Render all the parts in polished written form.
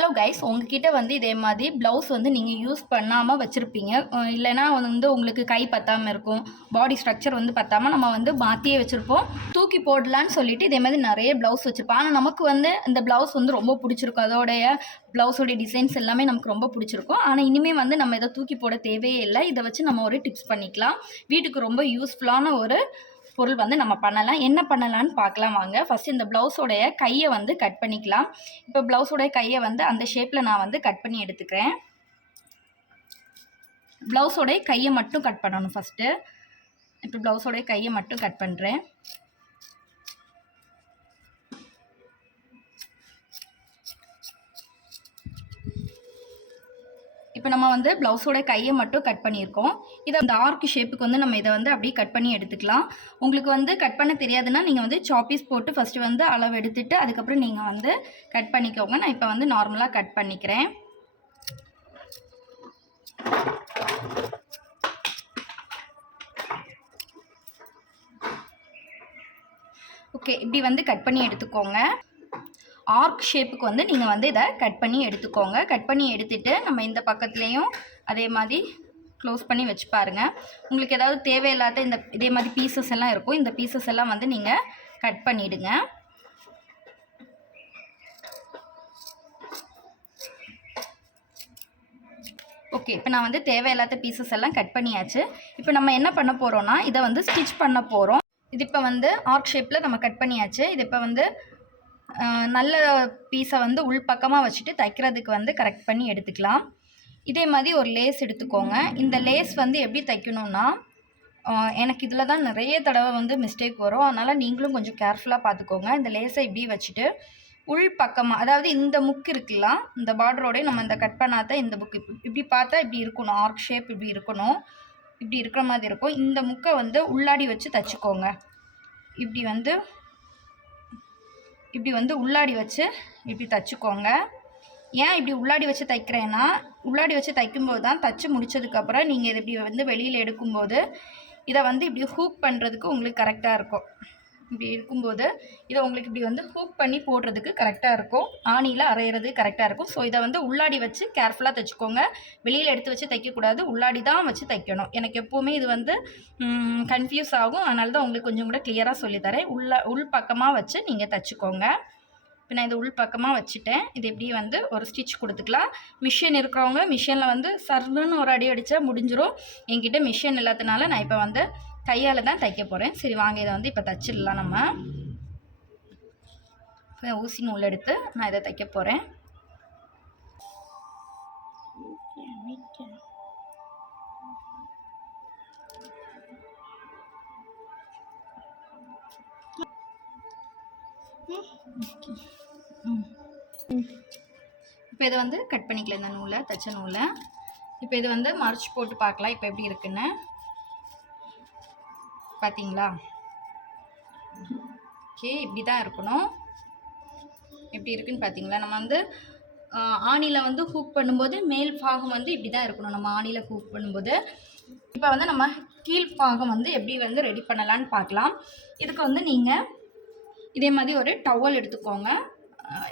Hello guys, உங்ககிட்ட வந்து இதே மாதிரி ப்ளவுஸ் வந்து நீங்கள் யூஸ் பண்ணாமல் வச்சுருப்பீங்க. இல்லைனா வந்து உங்களுக்கு கை பத்தாமல் இருக்கும், பாடி ஸ்ட்ரக்சர் வந்து பத்தாமல் நம்ம வந்து மாற்றியே வச்சுருப்போம். தூக்கி போடலான்னு சொல்லிட்டு இதே மாதிரி நிறைய ப்ளவுஸ் வச்சுருப்போம். ஆனால் நமக்கு வந்து இந்த ப்ளவுஸ் வந்து ரொம்ப பிடிச்சிருக்கும். அதோடைய ப்ளவுஸோடைய டிசைன்ஸ் எல்லாமே நமக்கு ரொம்ப பிடிச்சிருக்கும். ஆனால் இனிமேல் வந்து நம்ம இதை தூக்கி போட தேவையே இல்லை. இதை வச்சு நம்ம ஒரு டிப்ஸ் பண்ணிக்கலாம். வீட்டுக்கு ரொம்ப யூஸ்ஃபுல்லான ஒரு பொருள் வந்து நம்ம பண்ணலாம். என்ன பண்ணலான்னு பார்க்கலாம் வாங்க. ஃபஸ்ட்டு இந்த ப்ளவுஸோடைய கையை வந்து கட் பண்ணிக்கலாம். இப்போ ப்ளவுஸோடைய கையை வந்து அந்த ஷேப்பில் நான் வந்து கட் பண்ணி எடுத்துக்கிறேன். ப்ளவுஸோடைய கையை மட்டும் கட் பண்ணணும் ஃபஸ்ட்டு. இப்போ ப்ளவுஸோடைய கையை மட்டும் கட் பண்ணுறேன். இப்போ நம்ம வந்து ப்ளவுஸோட கையை மட்டும் கட் பண்ணியிருக்கோம். இதை இந்த ஆர்க் ஷேப்புக்கு வந்து நம்ம இதை வந்து அப்படியே கட் பண்ணி எடுத்துக்கலாம். உங்களுக்கு வந்து கட் பண்ண தெரியாதுன்னா நீங்கள் வந்து சாப்பீஸ் போட்டு ஃபஸ்ட்டு வந்து அளவு எடுத்துட்டு அதுக்கப்புறம் நீங்கள் வந்து கட் பண்ணிக்கோங்க. நான் இப்போ வந்து நார்மலாக கட் பண்ணிக்கிறேன். ஓகே, இப்படி வந்து கட் பண்ணி எடுத்துக்கோங்க. ஆர்க் ஷேப்புக்கு வந்து நீங்கள் வந்து இதை கட் பண்ணி எடுத்துக்கோங்க. கட் பண்ணி எடுத்துகிட்டு நம்ம இந்த பக்கத்துலேயும் அதே மாதிரி க்ளோஸ் பண்ணி வச்சு பாருங்கள். உங்களுக்கு ஏதாவது தேவையில்லாத இதே மாதிரி பீசஸ் எல்லாம் இருக்கும். இந்த பீசஸ் எல்லாம் வந்து நீங்கள் கட் பண்ணிவிடுங்க. ஓகே, இப்போ நான் வந்து தேவையில்லாத பீசஸ் எல்லாம் கட் பண்ணியாச்சு. இப்போ நம்ம என்ன பண்ண போகிறோன்னா இதை வந்து ஸ்டிச் பண்ண போகிறோம். இது இப்போ வந்து ஆர்க் ஷேப்பில் நம்ம கட் பண்ணியாச்சு. இது இப்போ வந்து நல்ல பீஸை வந்து உள் பக்கமாக வச்சுட்டு தைக்கிறதுக்கு வந்து கரெக்ட் பண்ணி எடுத்துக்கலாம். இதே மாதிரி ஒரு லேஸ் எடுத்துக்கோங்க. இந்த லேஸ் வந்து எப்படி தைக்கணும்னா, எனக்கு இதில் தான் நிறைய தடவை வந்து மிஸ்டேக் வரும். அதனால் நீங்களும் கொஞ்சம் கேர்ஃபுல்லாக பார்த்துக்கோங்க. இந்த லேஸை இப்படி வச்சுட்டு உள் பக்கமாக, அதாவது இந்த முக்கு இருக்குல்லாம், இந்த பார்டரோடய நம்ம இந்த கட் பண்ணாத இந்த புக்கு இப்படி பார்த்தா இப்படி இருக்கணும். ஆர்க் ஷேப் இப்படி இருக்கணும். இப்படி இருக்கிற மாதிரி இருக்கும். இந்த முக்கை வந்து உள்ளாடி வச்சு தைச்சிக்கோங்க. இப்படி வந்து உள்ளாடி வச்சு இப்படி தைச்சிக்கோங்க. ஏன் இப்படி உள்ளாடி வச்சு தைக்கிறேன்னா, உள்ளாடி வச்சு தைக்கும்போது தான் தைச்சி முடித்ததுக்கப்புறம் நீங்கள் இது இப்படி வந்து வெளியில் எடுக்கும்போது இதை வந்து இப்படி ஹூக் பண்ணுறதுக்கு உங்களுக்கு கரெக்டாக இருக்கும். இப்படி இருக்கும்போது இதை உங்களுக்கு இப்படி வந்து ஹூக் பண்ணி போடுறதுக்கு கரெக்டாக இருக்கும். ஆணியில் அரைகிறது கரெக்டாக இருக்கும். ஸோ இதை வந்து உள்ளாடி வச்சு கேர்ஃபுல்லாக தைச்சிக்கோங்க. வெளியில் எடுத்து வச்சு தைக்கக்கூடாது, உள்ளாடி தான் வச்சு தைக்கணும். எனக்கு எப்போவுமே இது வந்து கன்ஃபியூஸ் ஆகும். அதனால தான் உங்களுக்கு கொஞ்சம் கூட கிளியராக சொல்லித்தரேன். உள் பக்கமாக வச்சு நீங்கள் தைச்சிக்கோங்க. இப்போ நான் இதை உள் பக்கமாக வச்சுட்டேன். இது எப்படி வந்து ஒரு ஸ்டிச் கொடுத்துக்கலாம். மிஷின் இருக்கிறவங்க மிஷினில் வந்து சர்ன்னு ஒரு அடி அடித்தா முடிஞ்சிடும். என்கிட்ட மிஷின் இல்லாதனால நான் இப்போ வந்து கையால் தான் தைக்க போகிறேன். சரி வாங்க, இதை வந்து இப்போ தைச்சிடலாம். நம்ம இப்போ ஊசி நூல் எடுத்து நான் இதை தைக்க போகிறேன். இப்போ இதை வந்து கட் பண்ணிக்கலாம். இந்த நூலை, தைச்ச நூலை இப்போ இது வந்து மறைச்சி போட்டு பார்க்கலாம் இப்போ எப்படி இருக்குன்னு. பார்த்தீங்களா? ஓகே, இப்படி தான் இருக்கணும். எப்படி இருக்குன்னு பார்த்தீங்களா? நம்ம வந்து ஆணியில் வந்து ஹூக் பண்ணும்போது மேல் பாகம் வந்து இப்படி தான் இருக்கணும். நம்ம ஆணியில் ஹூக் பண்ணும்போது இப்போ வந்து நம்ம கீழ் பாகம் வந்து எப்படி வந்து ரெடி பண்ணலான்னு பார்க்கலாம். இதுக்கு வந்து நீங்கள் இதே மாதிரி ஒரு டவல் எடுத்துக்கோங்க.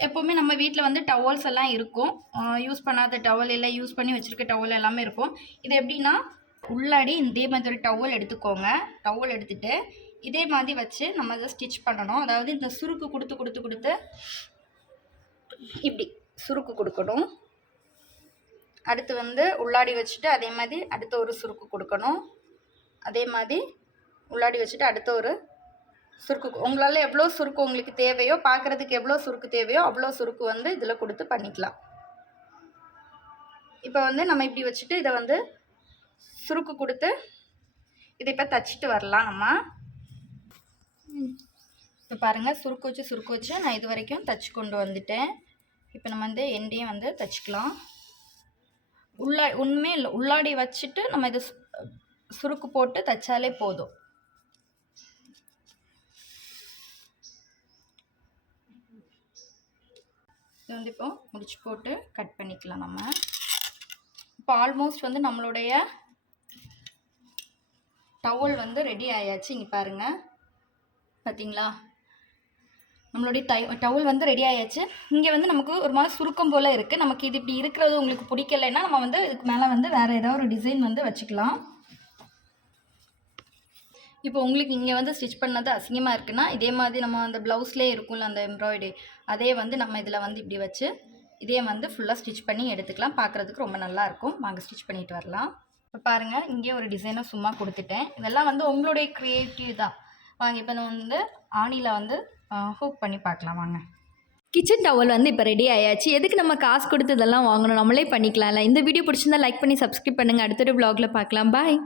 எப்போவுமே நம்ம வீட்டில் வந்து டவல்ஸ் எல்லாம் இருக்கும். யூஸ் பண்ணாத டவல் இல்லை, யூஸ் பண்ணி வச்சுருக்க டவல் எல்லாமே இருக்கும். இது எப்படின்னா, உள்ளாடி இதே மாதிரி ஒரு டவல் எடுத்துக்கோங்க. டவல் எடுத்துகிட்டு இதே மாதிரி வச்சு நம்ம அதை ஸ்டிச் பண்ணணும். அதாவது இந்த சுருக்கு கொடுத்து இப்படி சுருக்கு கொடுக்கணும். அடுத்து வந்து உள்ளாடி வச்சுட்டு அதே மாதிரி அடுத்த ஒரு சுருக்கு கொடுக்கணும். அதே மாதிரி உள்ளாடி வச்சுட்டு அடுத்த ஒரு சுருக்கு. உங்களால் எவ்வளோ சுருக்கு உங்களுக்கு தேவையோ, பார்க்குறதுக்கு எவ்வளோ சுருக்கு தேவையோ அவ்வளோ சுருக்கு வந்து இதில் கொடுத்து பண்ணிக்கலாம். இப்போ வந்து நம்ம இப்படி வச்சுட்டு இதை வந்து சுருக்கு கொடுத்து இதை இப்போ தைச்சிட்டு வரலாம். நம்ம இப்போ பாருங்கள், சுருக்கு வச்சு நான் இது வரைக்கும் தைச்சி கொண்டு வந்துட்டேன். இப்போ நம்ம வந்து எண்டையும் வந்து தைச்சிக்கலாம். ஒன்றுமே இல்லை, உள்ளாடி வச்சுட்டு நம்ம இது சுருக்கு போட்டு தைச்சாலே போதும். இது வந்து இப்போ முடிச்சு போட்டு கட் பண்ணிக்கலாம். நம்ம இப்போ ஆல்மோஸ்ட் வந்து நம்மளுடைய டவல் வந்து ரெடி ஆயாச்சு. இங்கே பாருங்கள், பார்த்தீங்களா? நம்மளுடைய டவுல் வந்து ரெடி ஆயாச்சு. இங்கே வந்து நமக்கு ஒரு மாதிரி சுருக்கம் போல் இருக்குது. நமக்கு இது இப்படி இருக்கிறது உங்களுக்கு பிடிக்கலைன்னா நம்ம வந்து இதுக்கு மேலே வந்து வேறு ஏதாவது ஒரு டிசைன் வந்து வச்சுக்கலாம். இப்போ உங்களுக்கு இங்கே வந்து ஸ்டிச் பண்ணது அசிங்கமாக இருக்குன்னா இதே மாதிரி நம்ம அந்த ப்ளவுஸ்லேயே இருக்கும்ல அந்த எம்ப்ராய்டரி, அதே வந்து நம்ம இதில் வந்து இப்படி வச்சு இதே வந்து ஃபுல்லாக ஸ்டிச் பண்ணி எடுத்துக்கலாம். பார்க்குறதுக்கு ரொம்ப நல்லாயிருக்கும். வாங்க ஸ்டிச் பண்ணிட்டு வரலாம். இப்போ பாருங்கள், இங்கே ஒரு டிசைனை சும்மா கொடுத்துட்டேன். இதெல்லாம் வந்து உங்களுடைய க்ரியேட்டிவ் தான். வாங்க இப்போ நான் வந்து ஆணியில் வந்து ஹூக் பண்ணி பார்க்கலாம் வாங்க. கிச்சன் டவல் வந்து இப்போ ரெடி ஆயாச்சு. எதுக்கு நம்ம காசு கொடுத்து இதெல்லாம் வாங்கணும், நம்மளே பண்ணிக்கலாம்ல. இந்த வீடியோ பிடிச்சிருந்தா லைக் பண்ணி சப்ஸ்கிரைப் பண்ணுங்கள். அடுத்த ஒரு vlogல பார்க்கலாம். பாய்.